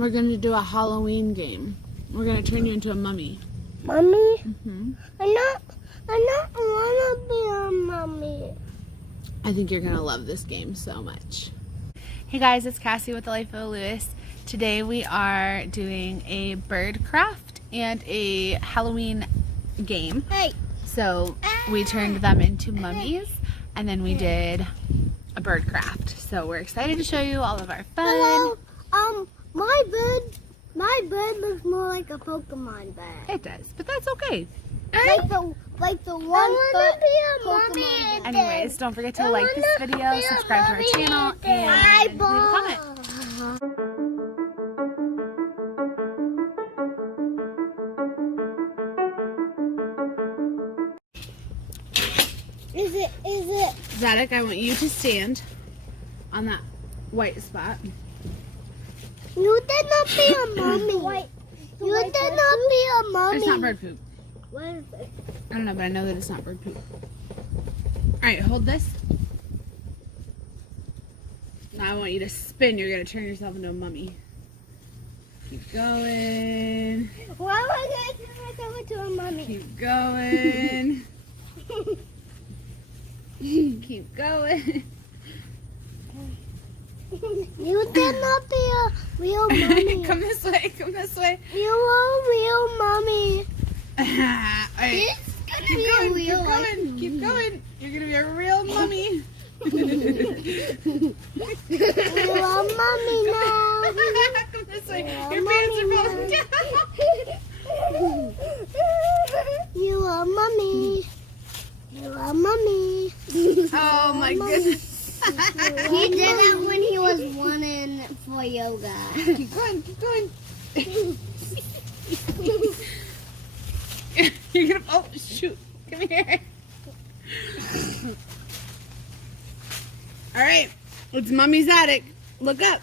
We're going to do a Halloween game. We're going to turn you into a mummy. Mommy? Mm-hmm. I don't want to be a mommy. I think you're going to love this game so much. Hey guys, it's Cassie with the Life of Lewis. Today we are doing a bird craft and a Halloween game. Hey. So we turned them into mummies and then we did a bird craft. So we're excited to show you all of our fun. Hello. My bird looks more like a Pokemon bird. It does, but that's okay. Like the one foot Pokemon. Anyways, don't forget to like this video, subscribe to our channel, and leave a comment. Is it? Zadok, I want you to stand on that white spot. You did not be a mommy. You did not be a mommy. It's not bird poop. What is it? I don't know, but I know that it's not bird poop. Alright, hold this. Now I want you to spin. You're going to turn yourself into a mummy. Keep going. Why am I going to turn myself into a mommy? Keep going. Keep going. You did not be a real mommy. Come this way. Come this way. You are a real mommy. Alright. It's gonna Keep be going. a real Keep going. Keep going. You're going to be a real mummy. You are mommy now. Come this way. Your pants are falling down. You are mommy. You are mommy. Oh my goodness. He did that when he was wanting for yoga. Keep going, keep going. You're gonna, oh shoot, come here. All right, it's Mummy's attic. Look up.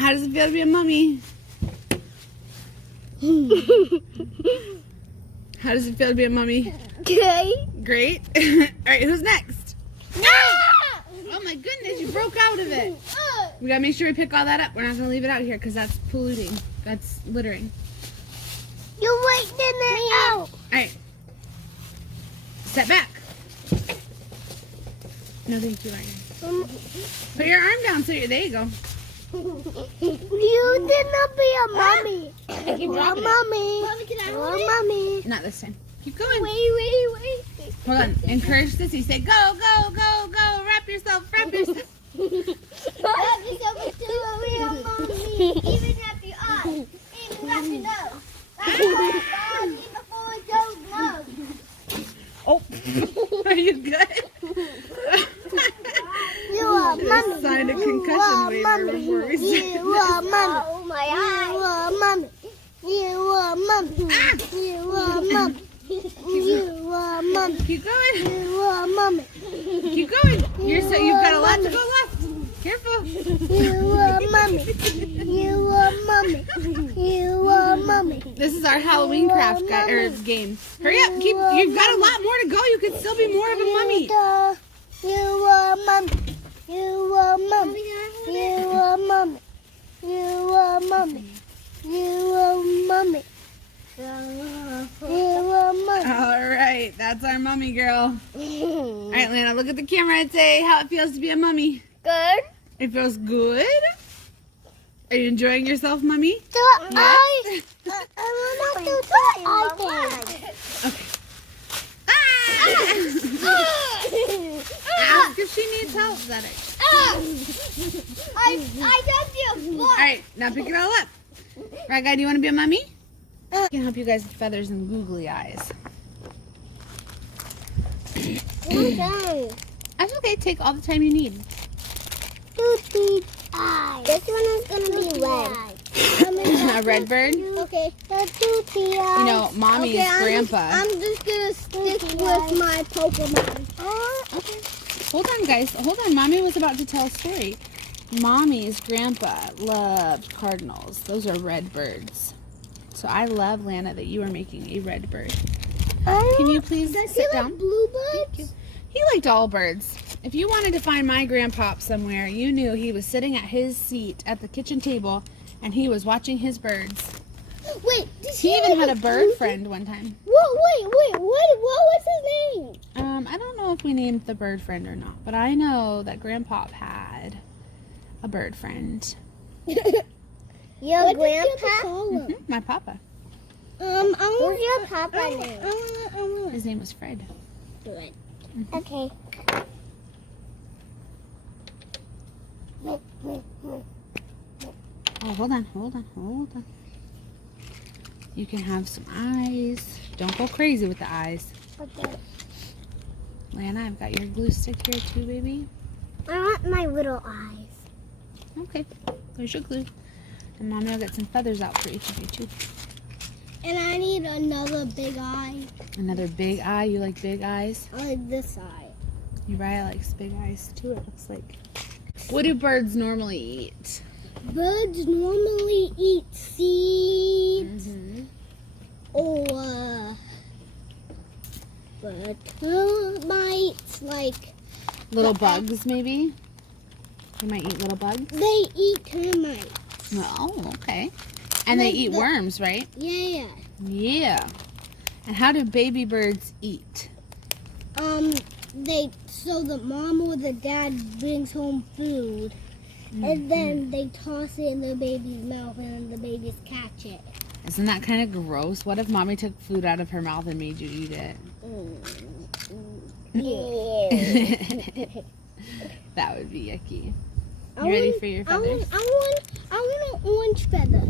How does it feel to be a mummy? How does it feel to be a mummy? Okay. Great. All right, who's next? Oh my goodness, you broke out of it. We gotta make sure we pick all that up. We're not gonna leave it out here because that's polluting. That's littering. You're waiting it out. All right. Step back. No, thank you, Ryan. Put your arm down so you're, there you go. You did not be a mommy. You are a mommy. You are a mommy. Not this time. Keep going. Wait. Hold on. Encourage Sissy. Say go, go, go, go. Wrap yourself. Wrap yourself. Wrap yourself into a real mommy. Even wrap your eyes. Even wrap your nose. Wrap your eyes even before it goes nose. Oh. Are you good? You are mommy. Signed a concussion waiver before we You are mommy. Oh my eye. You are mommy. You are mommy. You are mommy. You are mommy. Keep going. You are mommy. Keep going. You've got a lot to go left. Careful. You are mommy. You are mommy. You are mommy. This is our Halloween craft game. Hurry up. You've got a lot more to go. You could still be more of a mummy. You are mommy. You are mommy. You are mommy. You are mommy. You are mommy. You are mommy. All right. That's our mummy girl. All right, Lana, look at the camera and say how it feels to be a mummy. Good. It feels good. Are you enjoying yourself, mummy? I will not do that. Ask if she needs help, Zedek. I don't feel All right, now pick it all up. Right, guy, do you want to be a mummy? I can help you guys with feathers and googly eyes. Okay. That's okay. Take all the time you need. Toothy eye. This one is gonna be red. A red bird? Okay. The toothy eye. You know, Mommy's grandpa. I'm just gonna stick with my Pokemon. Okay. Hold on, guys. Hold on. Mommy was about to tell a story. Mommy's grandpa loved cardinals. Those are red birds. So I love, Lana, that you are making a red bird. Can you please sit down? Blue birds? He liked all birds. If you wanted to find my grandpop somewhere, you knew he was sitting at his seat at the kitchen table and he was watching his birds. Wait, He even had a bird friend one time. Wait, what was his name? I don't know if we named the bird friend or not, but I know that Grandpop had a bird friend. Your grandpa? My papa. Who's your papa name? His name was Fred. Fred. Okay. Oh, hold on. You can have some eyes. Don't go crazy with the eyes. Okay. Lana, I've got your glue stick here too, baby. I want my little eyes. Okay, there's your glue. And Mommy will get some feathers out for each of you too. And I need another big eye. Another big eye? You like big eyes? I like this eye. Uriah likes big eyes too, it looks like. What do birds normally eat? Birds normally eat seeds or termites, like Little bugs, maybe? They might eat little bugs? they eat termites. Oh, okay. And they Like eat the- worms, right? Yeah. Yeah. And how do baby birds eat? So the mom or the dad brings home food, and then they toss it in the baby's mouth, and then the babies catch it. Isn't that kind of gross? What if Mommy took food out of her mouth and made you eat it? Yeah. That would be yucky. You ready for your feathers? I want an orange feather.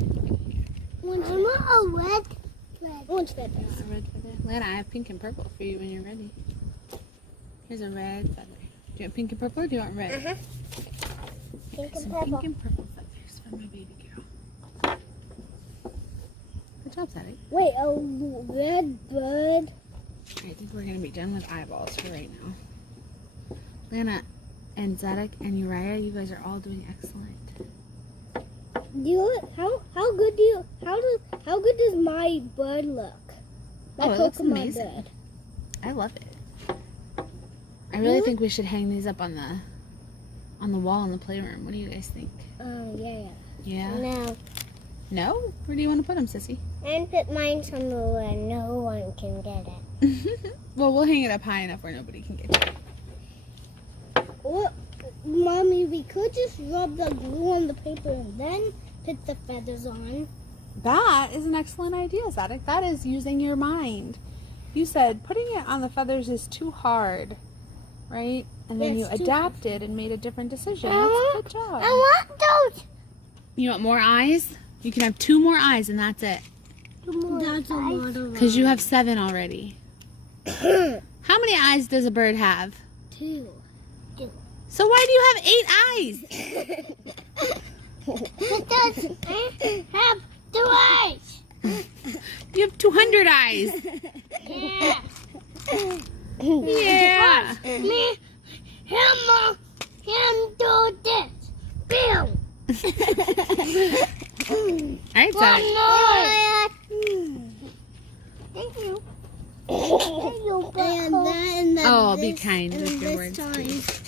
I want a red feather. Orange feather. A red feather. Lana, I have pink and purple for you when you're ready. Here's a red feather. Do you want pink and purple or do you want red? Pink and Some purple. pink and purple feathers for my baby girl. Good job, Zadok. Wait, a red bird. I think we're going to be done with eyeballs for right now. Lana and Zadok and Uriah, you guys are all doing excellent. How good does my bird look? My Oh, it looks Pokemon amazing. bird. I love it. I really think we should hang these up on the wall in the playroom. What do you guys think? Yeah. Yeah? No. No? Where do you want to put them, Sissy? And put mine somewhere where no one can get it. Well, we'll hang it up high enough where nobody can get to it. Well, Mommy, we could just rub the glue on the paper and then put the feathers on. That is an excellent idea, Zadok. That is using your mind. You said putting it on the feathers is too hard, right? And then Yes, you too adapted and made a different decision. I That's a want- good job. I want those. You want more eyes? You can have 2 more eyes and that's it. That's a lot of Because you have 7 already. How many eyes does a bird have? 2. So why do you have 8 eyes? Because I have 2 eyes. You have 200 eyes. Yeah. Yeah. Me, him do this. Bill. All right, Zadok. Thank you. And then Oh, be kind with your words, please.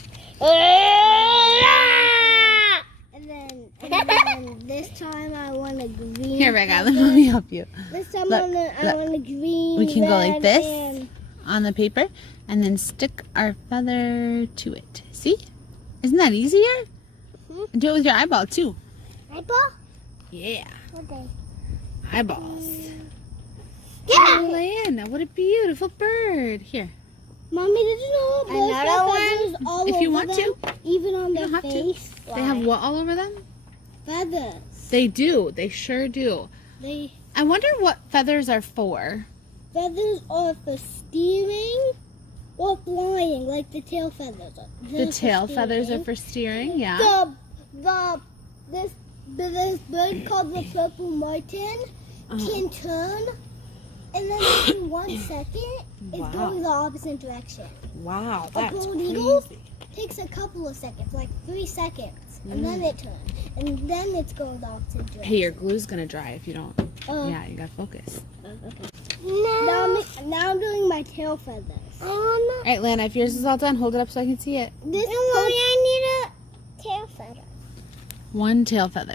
And then this time I want a green. Here, Rega, let me help you. This time Look, I want a green. We can go like red, this. and- On the paper and then stick our feather to it. See? Isn't that easier? And do it with your eyeball too. Eyeball? Yeah. Okay. Eyeballs. Yeah. Lana, what a beautiful bird. Here. Mommy, did you know birds have feathers all If you over want them? Even on You their don't have to. face? They have what all over them? Feathers. They do. They sure do. They I wonder what feathers are for. feathers are for steering or flying, like the tail feathers. The tail feathers are for steering, yeah. This bird called the purple martin can turn, and then in 1 second it's Wow. going the opposite direction. Wow, A that's bald eagle crazy. takes a couple of seconds, like 3 seconds, and then it turns, and then it's going the opposite direction. Hey, your glue's gonna dry if you don't. Uh, Yeah, you gotta focus. Now I'm doing my tail feathers. All right, Lana, if yours is all done, hold it up so I can see it. This Mommy, I need a tail feather. One tail feather.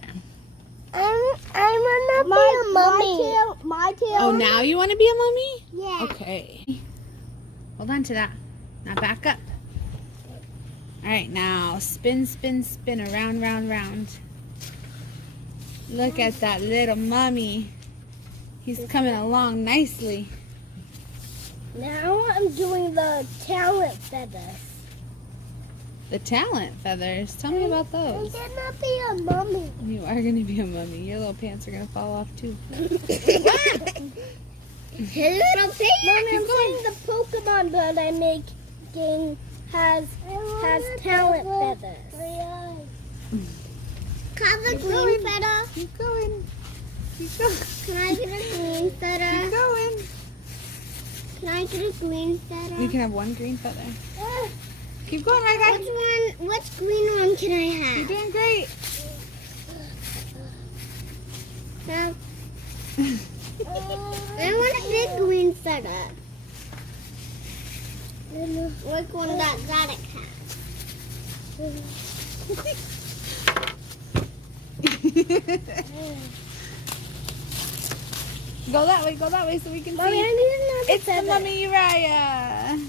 I wanna be a mummy. My tail. Oh, now you want to be a mummy? Yeah. Okay. Hold on to that. Now back up. All right, now spin, spin, spin around, round, round. Look at that little mummy. He's coming along nicely. Now I'm doing the talent feathers. The talent feathers. Tell me about I'm those. gonna be a mummy. You are going to be a mummy. Your little pants are going to fall off too. His little pants. Mommy, I'm saying the Pokemon that I'm making has talent feathers. Can I have a green feather? Keep going. Keep going. Can I get a green feather? Keep going. Can I get a green feather? You can have one green feather. Keep going, my guy. Which green one can I You're have? doing great. Now, I want a big green feather. Like one that Zadok has. Go that way so we can Mommy, see. I need another It's the feather. Mummy Uriah.